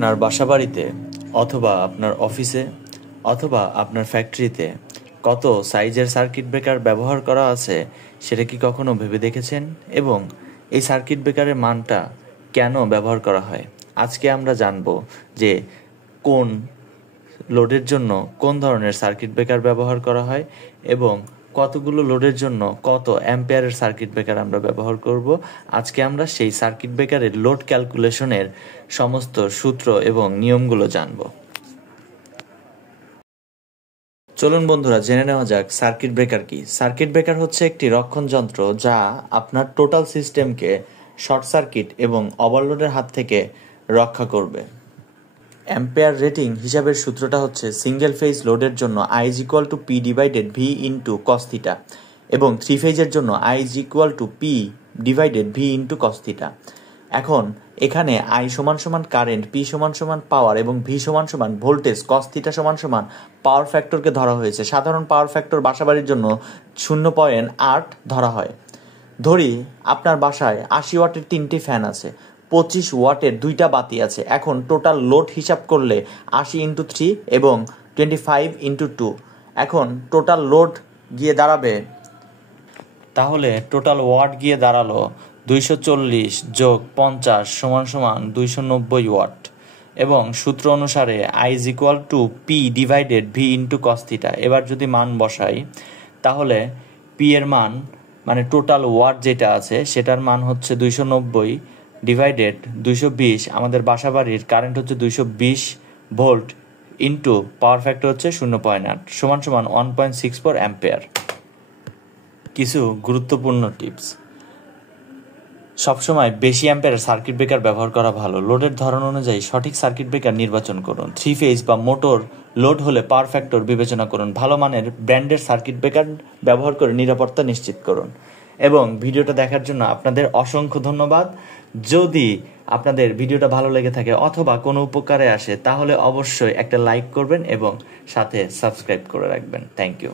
আপনার বাসাবাড়িতে অথবা আপনার অফিসে অথবা আপনার ফ্যাক্টরিতে কত সাইজের সার্কিট ব্রেকার ব্যবহার করা আছে সেটা কি কখনো ভেবে দেখেছেন? এবং এই সার্কিট ব্রেকারের মানটা কেন ব্যবহার করা হয়? আজকে আমরা জানব যে কোন লোডের জন্য কোন ধরনের সার্কিট ব্রেকার ব্যবহার করা হয় এবং কতগুলো লোডের জন্য কত অ্যাম্পিয়ারের সার্কিট ব্রেকার আমরা ব্যবহার করব। আজকে আমরা সেই সার্কিট ব্রেকারের লোড ক্যালকুলেশনের সমস্ত সূত্র এবং নিয়মগুলো জানব। চলুন বন্ধুরা, জেনে নেওয়া যাক সার্কিট ব্রেকার কি। সার্কিট ব্রেকার হচ্ছে একটি রক্ষণ যন্ত্র যা আপনার টোটাল সিস্টেমকে শর্ট সার্কিট এবং ওভারলোডের হাত থেকে রক্ষা করবে। অ্যাম্পিয়ার রেটিং হিসাবের সূত্রটা হচ্ছে সিঙ্গেল ফেজ লোডের জন্য I is equal to P divided V into cos theta এবং থ্রি ফেজের জন্য I is equal to P divided V into cos theta। এখন এখানে I সমান সমান কারেন্ট, P সমান সমান পাওয়ার এবং V সমান সমান ভোল্টেজ, cos theta সমান সমান পাওয়ার ফ্যাক্টরকে ধরা হয়েছে। সাধারণ পাওয়ার ফ্যাক্টর বাসাবাড়ির জন্য 0.8 ধরা হয়। ধরি আপনার বাসায় 80 ওয়াটের 3টি ফ্যান আছে, 25 ওয়াটের 2টা বাতি আছে। এখন টোটাল লোড হিসাব করলে 80 ইন্টু 3 এবং 25 ইন্টু 2, এখন টোটাল লোড গিয়ে দাঁড়াবে, তাহলে টোটাল ওয়াট গিয়ে দাঁড়ালো 240 যোগ 50 সমান সমান 290 ওয়াট। এবং সূত্র অনুসারে I is equal to P divided V into cos theta। এবার যদি মান বসাই তাহলে P এর মান মানে টোটাল ওয়াট যেটা আছে সেটার মান হচ্ছে 290 ডিভাইডেড 220, আমাদের বাসাবাড়ির কারেন্ট হচ্ছে 220 ভোল্ট ইন্টু পাওয়ার ফ্যাক্টর হচ্ছে 0.8 সমান সমান 1.64 অ্যাম্পিয়ার। কিছু গুরুত্বপূর্ণ টিপস: সবসময় বেশি অ্যাম্পিয়ারের সার্কিট ব্রেকার ব্যবহার করা ভালো। লোডের ধরন অনুযায়ী সঠিক সার্কিট ব্রেকার নির্বাচন করুন। থ্রি ফেজ বা মোটর লোড হলে পাওয়ার ফ্যাক্টর বিবেচনা করুন। ভালো মানের ব্র্যান্ডের সার্কিট ব্রেকার ব্যবহার করে নিরাপত্তা নিশ্চিত করুন। এবং ভিডিওটা দেখার জন্য আপনাদের অসংখ্য ধন্যবাদ। যদি আপনাদের ভিডিওটা ভালো লেগে থাকে অথবা কোনো উপকারে আসে তাহলে অবশ্যই একটা লাইক করবেন এবং সাথে সাবস্ক্রাইব করে রাখবেন। Thank you.